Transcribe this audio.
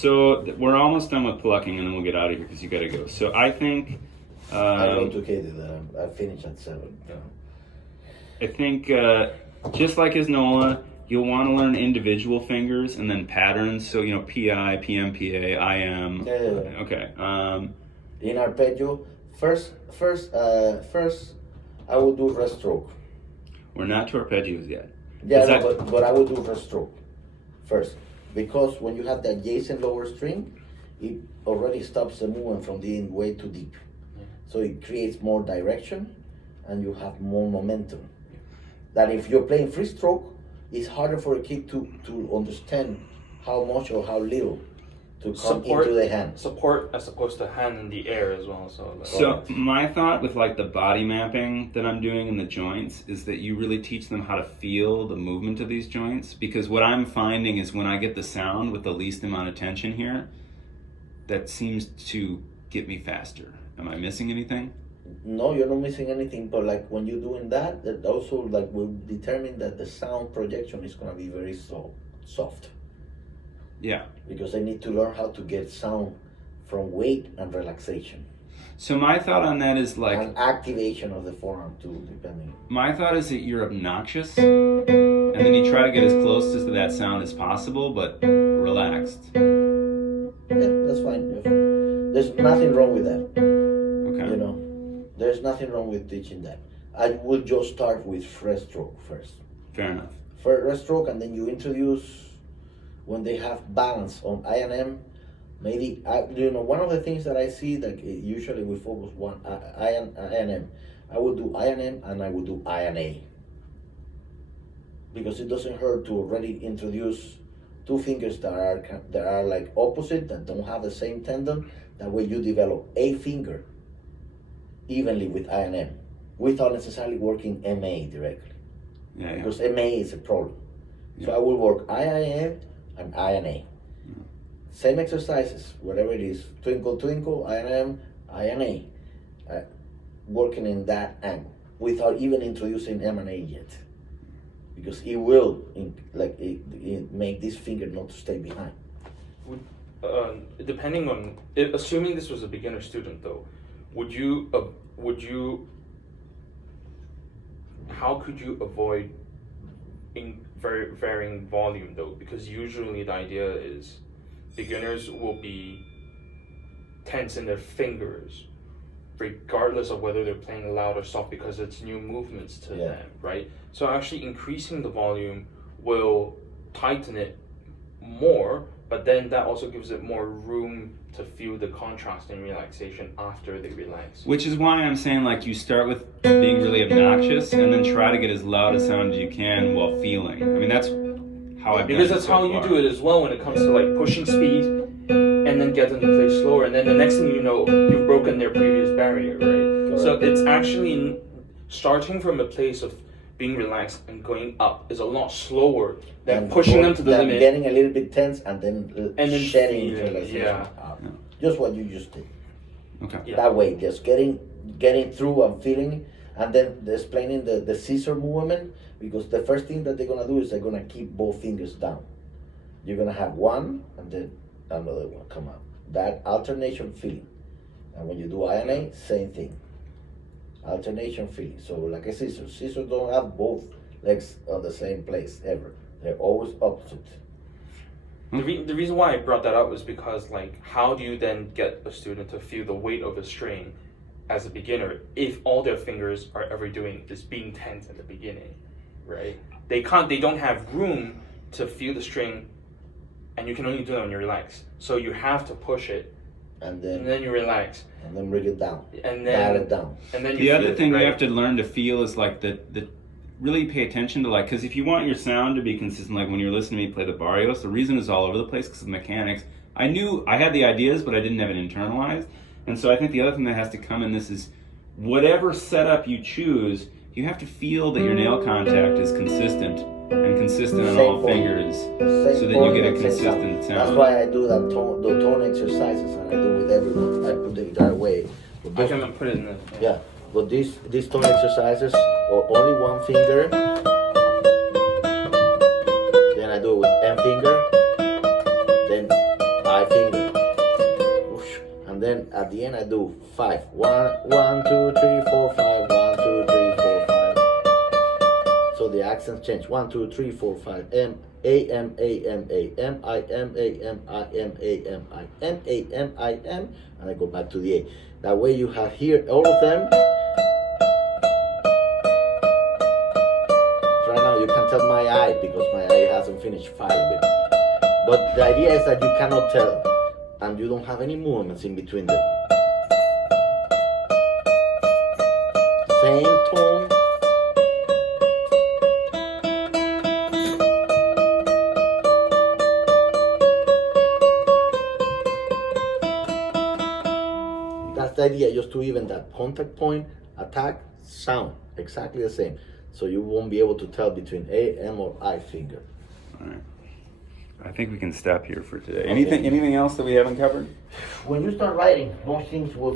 So we're almost done with plucking, and then we'll get out of here because you got to go. So I think I went to Katie that I finished at 7. I think just like Iznaola, you'll want to learn individual fingers and then patterns. So PI, PMPA, IM. Yeah. Okay. In arpeggio, first, I will do rest stroke. We're not to arpeggios yet. Yeah, no, but I will do rest stroke first, because when you have the adjacent lower string, it already stops the movement from being way too deep. So it creates more direction, and you have more momentum. That if you're playing free stroke, it's harder for a kid to understand how much or how little to come into the hand. Support as opposed to hand in the air as well. So my thought with like the body mapping that I'm doing in the joints is that you really teach them how to feel the movement of these joints, because what I'm finding is when I get the sound with the least amount of tension here, that seems to get me faster. Am I missing anything? No, you're not missing anything, but like when you're doing that also like will determine that the sound projection is going to be very soft. Yeah. Because they need to learn how to get sound from weight and relaxation. So my thought on that is like... And activation of the forearm too, depending. My thought is that you're obnoxious, and then you try to get as close to that sound as possible, but relaxed. Yeah, that's fine. There's nothing wrong with that. Okay. There's nothing wrong with teaching that. I would just start with fresh stroke first. Fair enough. Fresh stroke, and then you introduce... when they have balance on I and M, maybe one of the things that I see that usually we focus on I and M. I would do I and M, and I would do I and A, because it doesn't hurt to already introduce two fingers that are like opposite, that don't have the same tendon. That way you develop a finger evenly with I and M, without necessarily working MA directly. Yeah. Because MA is a problem. Yeah. So I will work I and M and I and A. Same exercises, whatever it is, twinkle, twinkle, I and M, I and A. Working in that angle without even introducing M and A yet. Because it will make this finger not to stay behind. Depending on, assuming this was a beginner student though, how could you avoid varying volume though? Because usually the idea is beginners will be tense in their fingers regardless of whether they're playing loud or soft, because it's new movements to them, right? So actually increasing the volume will tighten it more, but then that also gives it more room to feel the contrast and relaxation after they relax. Which is why I'm saying like you start with being really obnoxious and then try to get as loud a sound as you can while feeling. I mean, that's how I've done it. Because that's how you do it as well when it comes to like pushing speed and then get them to play slower, and then the next thing you know, you've broken their previous barrier, right? Correct. So it's actually starting from a place of being relaxed and going up is a lot slower than pushing them to the limit. Getting a little bit tense and then shedding relaxation. Yeah. Just what you just did. Okay. Yeah. That way, just getting through and feeling, and then explaining the scissor movement, because the first thing that they're gonna do is they're gonna keep both fingers down. You're gonna have one and then another one come out. That alternation feeling. And when you do INA, same thing. Alternation feeling. So like a scissor. Scissors don't have both legs on the same place ever. They're always opposite. The reason why I brought that up was because, like, how do you then get a student to feel the weight of a string as a beginner if all their fingers are ever doing is being tense in the beginning, right? They don't have room to feel the string, and you can only do it when you relax. So you have to push it, and then you relax, and then bring it down, and then dial it down, and then the other thing you have to learn to feel is like the really pay attention to, like, because if you want your sound to be consistent, like when you're listening to me play the barrios, the reason it's all over the place because of the mechanics. I knew I had the ideas, but I didn't have it internalized. And so I think the other thing that has to come in this is whatever setup you choose, you have to feel that your nail contact is consistent on all fingers, so that you get a consistent sound. That's why I do the tone exercises, and I do with everyone. I put the guitar away. I can put it in the... Yeah, but these tone exercises, only one finger, then I do it with M finger, then I finger. Whoosh. And then at the end I do 5. 1, 2, 3, 4, 5. 1, 2, 3, 4, 5. So the accents change. 1, 2, 3, 4, 5. M, A, M, A, M, A, M, I, M, A, M, I, M, A, M, I, M, A, M, I, M, and I go back to the A. That way you have here all of them. Right now you can tell my eye because my eye hasn't finished filing it. But the idea is that you cannot tell and you don't have any movements in between them. Same tone. That's the idea, just to even that contact point, attack, sound, exactly the same. So you won't be able to tell between A, M, or I finger. All right. I think we can stop here for today. Okay. Anything else that we haven't covered? When you start writing, most things will